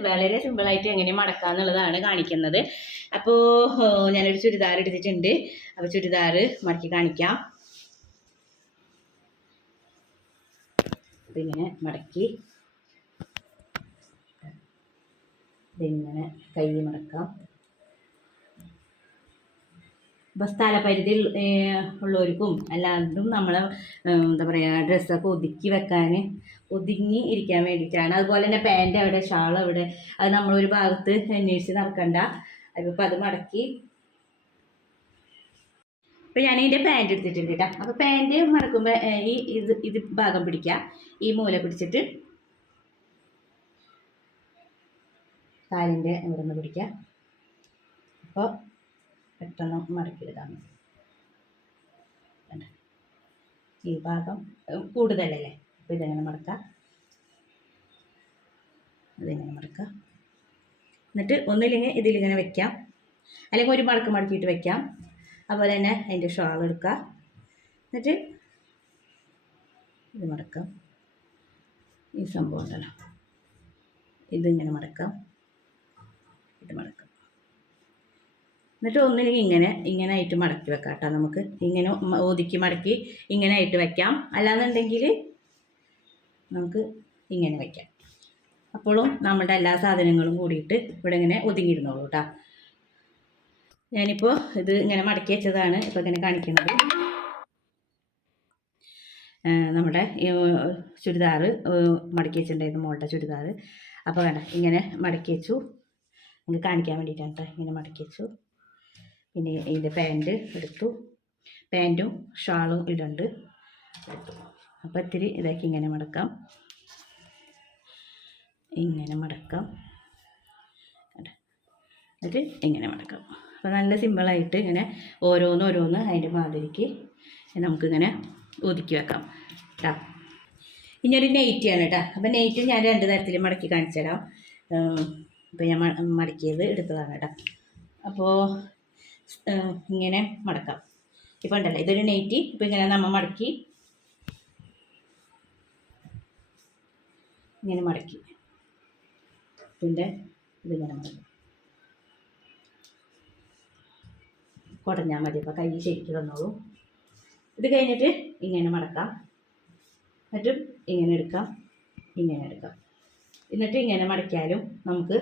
വളരെ സിമ്പിളായിട്ട് എങ്ങനെ മടക്കാം എന്നുള്ളതാണ് കാണിക്കുന്നത് അപ്പോൾ ഞാനൊരു ചുരിദാർ എടുത്തിട്ടുണ്ട്. അപ്പോൾ ചുരിദാർ മടക്കി കാണിക്കാം. ഇങ്ങനെ മടക്കി. ഇതിങ്ങനെ കൈ മടക്കാം. ഇപ്പോൾ സ്ഥലപരിധി ഉള്ളവർക്കും അല്ലാതും നമ്മളെ എന്താ പറയുക ഡ്രസ്സൊക്കെ ഒതുക്കി വെക്കാൻ ഒതുങ്ങി ഇരിക്കാൻ വേണ്ടിയിട്ടാണ്. അതുപോലെ തന്നെ പാന്റ് അവിടെ ഷാൾ അവിടെ അത് നമ്മളൊരു ഭാഗത്ത് അന്വേഷിച്ച് നടക്കണ്ട. അതിപ്പോൾ അത് മടക്കി. ഇപ്പം ഞാൻ ഇതിന്റെ പാന്റ് എടുത്തിട്ടുണ്ട് കേട്ടോ. അപ്പോൾ പാന്റ് മടക്കുമ്പോൾ ഈ ഇത് ഇത് ഭാഗം പിടിക്കുക. ഈ മൂല പിടിച്ചിട്ട് കാലിന്റെ ഇവിടെ നിന്ന് പിടിക്കുക. അപ്പോൾ പെട്ടെന്ന് മടക്കി ഇടാൻ കണ്ടോ? ഈ ഭാഗം കൂടുതലല്ലേ? അപ്പോൾ ഇതെങ്ങനെ മടക്കാം? ഇതിങ്ങനെ മടക്കാം. എന്നിട്ട് ഒന്നില്ലെങ്കിൽ ഇതിലിങ്ങനെ വെക്കാം. അല്ലെങ്കിൽ ഒരു മടക്ക് മടക്കിയിട്ട് വെക്കാം. അതുപോലെ തന്നെ അതിന്റെ ഷോൾ എടുക്കുക എന്നിട്ട് ഇത് മടക്കാം. ഈ സംഭവം ഉണ്ടല്ലോ. ഇതിങ്ങനെ മടക്കാം. ഇത് മടക്കാം. എന്നിട്ട് ഒന്നില്ലെങ്കിൽ ഇങ്ങനെ ഇങ്ങനെ ആയിട്ട് മടക്കി വെക്കാം കേട്ടോ നമുക്ക് ഇങ്ങനെ ഒതുക്കി മടക്കി ഇങ്ങനെ ആയിട്ട് വെക്കാം. അല്ലാന്നുണ്ടെങ്കിൽ നമുക്ക് ഇങ്ങനെ വെക്കാം. അപ്പോഴും നമ്മുടെ എല്ലാ സാധനങ്ങളും കൂടിയിട്ട് ഇവിടെ ഇങ്ങനെ ഒതുങ്ങിയിരുന്നോളൂ കേട്ടോ ഞാനിപ്പോൾ ഇത് ഇങ്ങനെ മടക്കി വെച്ചതാണ് ഇപ്പോൾ ഇങ്ങനെ കാണിക്കുന്നത്. നമ്മുടെ ചുരിദാറ് മടക്കി വെച്ചിട്ടുണ്ടായിരുന്നു മോളുടെ ചുരിദാറ്. അപ്പോൾ വേണ്ട ഇങ്ങനെ മടക്കി വെച്ചു. നിങ്ങൾക്ക് കാണിക്കാൻ വേണ്ടിയിട്ടാണ് കേട്ടോ ഇങ്ങനെ മടക്കി വെച്ചു. പിന്നെ ഇതിന്റെ പാന്റ് എടുത്തു. പാന്റും ഷാളും ഇടുന്നുണ്ട് അപ്പോൾ ഇത്തിരി ഇതാക്കി ഇങ്ങനെ മടക്കാം. ഇങ്ങനെ മടക്കാം? എന്നിട്ട് ഇങ്ങനെ മടക്കാം. അപ്പോൾ നല്ല സിമ്പിളായിട്ട് ഇങ്ങനെ ഓരോന്ന് ഓരോന്ന് അതിന്റെ മാതിരിക്ക് നമുക്കിങ്ങനെ ഒതുക്കി വെക്കാം. കേട്ടോ ഇനി ഒരു നെയ്റ്റിയാണ് കേട്ടോ അപ്പോൾ നെയ്റ്റ് ഞാൻ രണ്ട് തരത്തിൽ മടക്കി കാണിച്ചു തരാം. ഇപ്പോൾ ഞാൻ മടക്കിയത് എടുത്തതാണ് കേട്ടോ അപ്പോൾ ഇങ്ങനെ മടക്കാം. ഇപ്പോൾ ഉണ്ടല്ലോ ഇതൊരു നെയ്റ്റി ഇപ്പോൾ ഇങ്ങനെ നമ്മൾ മടക്കി. ഇങ്ങനെ മടക്കി. ഇതിന്റെ ഇതിങ്ങനെ മടക്കി കുടഞ്ഞാൽ മതി അപ്പോൾ കൈ ശരിക്ക് തന്നോളൂ ഇത് കഴിഞ്ഞിട്ട് ഇങ്ങനെ മടക്കാം. എന്നിട്ടും ഇങ്ങനെ എടുക്കാം ഇങ്ങനെ എടുക്കാം. എന്നിട്ട് ഇങ്ങനെ മടക്കിയാലും നമുക്ക്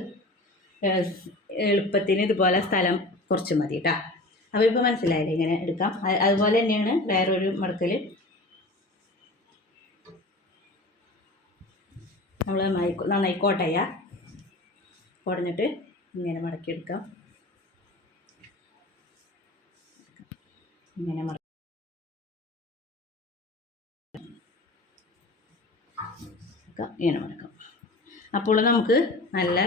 എളുപ്പത്തിന് ഇതുപോലെ സ്ഥലം കുറച്ച് മതി കേട്ടോ അപ്പോൾ ഇപ്പോൾ മനസ്സിലായില്ലേ? ഇങ്ങനെ എടുക്കാം. അതുപോലെ തന്നെയാണ് വേറൊരു മടക്കൽ നമ്മൾ നന്നായി നന്നായി കോട്ടയ. കുടഞ്ഞിട്ട് ഇങ്ങനെ മടക്കിയെടുക്കാം. ഇങ്ങനെ മടക്കാം ഇങ്ങനെ മടക്കാം. അപ്പോൾ നമുക്ക് നല്ല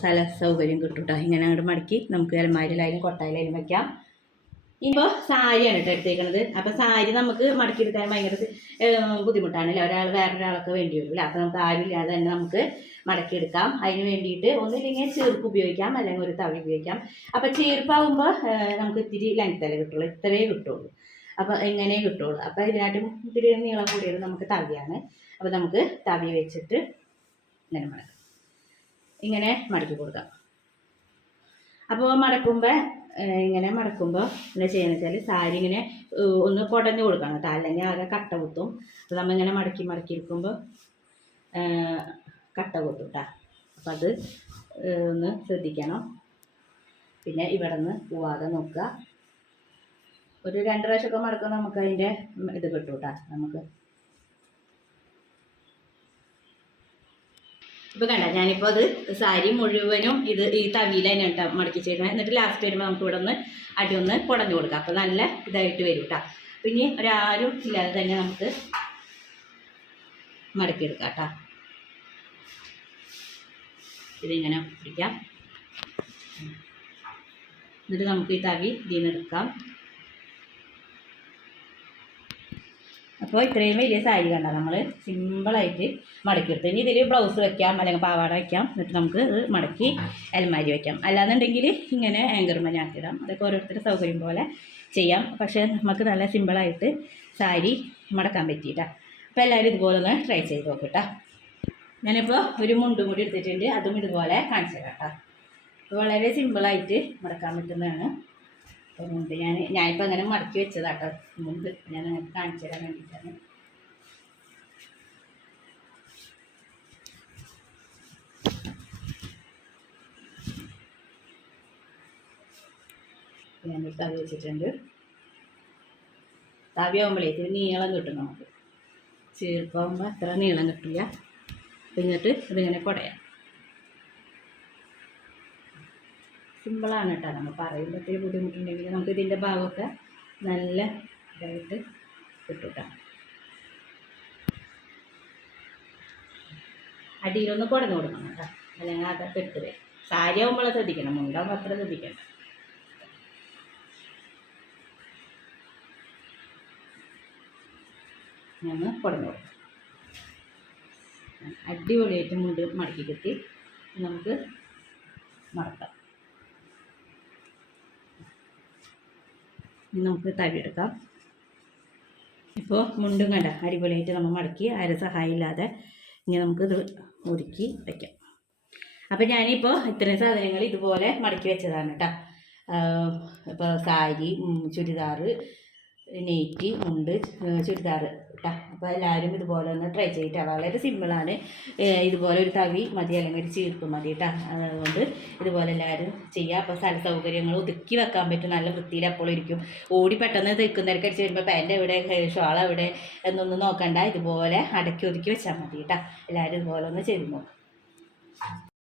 സ്ഥല സൗകര്യം കിട്ടും കേട്ടോ ഇങ്ങനെ അങ്ങോട്ട് മടക്കി നമുക്ക് അലമാരിലായാലും കൊട്ടായിലായാലും വെക്കാം. ഇപ്പോൾ സാരിയാണ് കേട്ടോ എടുത്തേക്കണത്. അപ്പോൾ സാരി നമുക്ക് മടക്കി എടുക്കാൻ ഭയങ്കര ബുദ്ധിമുട്ടാണ് ബുദ്ധിമുട്ടാണല്ലേ ഒരാൾ വേറൊരാളൊക്കെ വേണ്ടി വരില്ല അപ്പോൾ നമുക്ക് ആരുമില്ലാതെ തന്നെ നമുക്ക് മടക്കിയെടുക്കാം. അതിന് വേണ്ടിയിട്ട് ഒന്നില്ലെങ്കിൽ ചെറുപ്പ് ഉപയോഗിക്കാം അല്ലെങ്കിൽ ഒരു തവി ഉപയോഗിക്കാം. അപ്പോൾ ചെറുപ്പാകുമ്പോൾ നമുക്ക് ഇത്തിരി ലെങ്ത്തല്ലേ കിട്ടുള്ളൂ? ഇത്രയേ കിട്ടുള്ളൂ. അപ്പോൾ എങ്ങനെ കിട്ടുള്ളൂ. അപ്പോൾ ഇതിനായിട്ടും ഇത്തിരി നീളം കൂടിയത് നമുക്ക് തവിയാണ്. അപ്പോൾ നമുക്ക് തവി വെച്ചിട്ട് ഇങ്ങനെ മടക്കാം. ഇങ്ങനെ മടക്കി കൊടുക്കുക. അപ്പോൾ മടക്കുമ്പോൾ ഇങ്ങനെ മടക്കുമ്പോൾ എന്താ ചെയ്യുന്നത് വെച്ചാൽ സാരി ഇങ്ങനെ ഒന്ന് കുടഞ്ഞു കൊടുക്കണം കേട്ടോ. അല്ലെങ്കിൽ ആകെ കട്ട കുത്തും. അപ്പോൾ നമ്മൾ ഇങ്ങനെ മടക്കി മടക്കി എടുക്കുമ്പോൾ ഏഹ്, കട്ട കുത്തും കേട്ടോ. അപ്പം അത് ഒന്ന് ശ്രദ്ധിക്കണം. പിന്നെ ഇവിടെ നിന്ന് പോവാതെ നോക്കുക. ഒരു രണ്ട് പ്രാവശ്യമൊക്കെ മടക്കുമ്പോൾ നമുക്ക് അതിന്റെ ഇത് കിട്ടും കേട്ടോ. നമുക്ക് ഇപ്പോൾ കണ്ട ഞാനിപ്പോൾ അത് സാരി മുഴുവനും ഇത് ഈ തവിയിൽ തന്നെ കേട്ടോ മടക്കി ചേരുന്നത് എന്നിട്ട് ലാസ്റ്റ് വരുമ്പോൾ നമുക്ക് ഇവിടെ ഒന്ന് അടി ഒന്ന് കുടഞ്ഞു കൊടുക്കാം. അപ്പോൾ നല്ല ഇതായിട്ട് വരും കേട്ടോ. പിന്നെ ഒരാരും ഇല്ലാതെ തന്നെ നമുക്ക് മടക്കിയെടുക്കാം കേട്ടോ. ഇതിങ്ങനെ പിടിക്കാം. എന്നിട്ട് നമുക്ക് ഈ തവി ഇതിൽ നിന്ന് എടുക്കാം. അപ്പോൾ ഇത്രയും വലിയ സാരി കണ്ട? നമ്മൾ സിമ്പിളായിട്ട് മടക്കിയെടുത്ത് ഇനി ഇതിൽ ബ്ലൗസ് വെക്കാം അല്ലെങ്കിൽ പാവാട വെക്കാം. എന്നിട്ട് നമുക്ക് മടക്കി അലമാരി വെക്കാം. അല്ലാന്നുണ്ടെങ്കിൽ ഇങ്ങനെ ആങ്കർ മനാക്കിടാം അതൊക്കെ ഓരോരുത്തരുടെ സൗകര്യം പോലെ ചെയ്യാം. പക്ഷേ നമുക്ക് നല്ല സിമ്പിളായിട്ട് സാരി മടക്കാൻ പറ്റിയിട്ടാ. അപ്പോൾ എല്ലാവരും ഇതുപോലെ ഒന്ന് ട്രൈ ചെയ്ത് നോക്കിട്ടാ. ഞാനിപ്പോൾ ഒരു മുണ്ടും കൂടി എടുത്തിട്ടുണ്ട്. അതും ഇതുപോലെ കാണിച്ചു കേട്ടോ. വളരെ സിമ്പിളായിട്ട് മടക്കാൻ പറ്റുന്നതാണ്. മുണ്ട് ഞാൻ ഞാനിപ്പോൾ അങ്ങനെ മടക്കി വെച്ചതാട്ടോ. മുമ്പ് ഞാൻ അങ്ങനെ കാണിച്ചു തരാൻ വേണ്ടിയിട്ടാണ്. ഞാനൊരു തവി വെച്ചിട്ടുണ്ട്. തവി ആകുമ്പോഴേ ഇത്തിരി നീളം കിട്ടും നമുക്ക്. ചീർപ്പാകുമ്പോൾ അത്ര നീളം കിട്ടില്ല. എന്നിട്ട് ഇതിങ്ങനെ കുടയാം. സിമ്പിളാണ് കേട്ടോ നമ്മൾ പറയുമ്പോൾ ഇത്തിരി ബുദ്ധിമുട്ടുണ്ടെങ്കിൽ നമുക്ക് ഇതിന്റെ ഭാഗമൊക്കെ നല്ല ഇതായിട്ട് കിട്ടും കേട്ടോ അടിയിലൊന്ന് കുടഞ്ഞു കൊടുക്കണം കേട്ടോ. അല്ലെങ്കിൽ അത് ഇട്ട് വരും. സാരി ആകുമ്പോൾ ശ്രദ്ധിക്കണം. മുണ്ടാകുമ്പോൾ അത്ര ശ്രദ്ധിക്കണം ഞങ്ങൾ കുടഞ്ഞു കൊടുക്കും. അടിപൊളിയായിട്ട് മുണ്ട് മടക്കി കിട്ടി നമുക്ക് മടക്കാം ഇനി നമുക്ക് തവി എടുക്കാം ഇപ്പോൾ മുണ്ടും കണ്ട അടിപൊളിയായിട്ട് നമ്മൾ മടക്കി ആരും സഹായം ഇല്ലാതെ ഇനി നമുക്കിത് ഒരുക്കി വയ്ക്കാം അപ്പം ഞാനിപ്പോൾ ഇത്രയും സാധനങ്ങൾ ഇതുപോലെ മടക്കി വെച്ചതാണ് കേട്ടോ. ഇപ്പോൾ സാരി ചുരിദാറ് നെയ്റ്റി ഉണ്ട് ചുരിദാറ് കേട്ടോ അപ്പോൾ എല്ലാവരും ഇതുപോലെ ഒന്ന് ട്രൈ ചെയ്തിട്ടാ വളരെ സിമ്പിളാണ് ഇതുപോലെ ഒരു തവി മതി അല്ലെങ്കിൽ ഒരു ചീർപ്പ് മതി കേട്ടോ അതുകൊണ്ട് ഇതുപോലെ എല്ലാവരും ചെയ്യുക അപ്പോൾ സ്ഥല സൗകര്യങ്ങൾ ഒതുക്കി വെക്കാൻ പറ്റും. നല്ല വൃത്തിയിൽ എപ്പോഴും ഇരിക്കും. ഓടി പെട്ടെന്ന് തെക്കുന്നതിരക്ക് അടിച്ച് വരുമ്പോൾ പാന്റ് എവിടെ ഷോൾ എവിടെ എന്നൊന്നും നോക്കണ്ട. ഇതുപോലെ അടക്കി ഒതുക്കി വെച്ചാൽ മതി കേട്ടോ എല്ലാവരും ഇതുപോലെ ഒന്ന് ചെയ്ത് നോക്കും.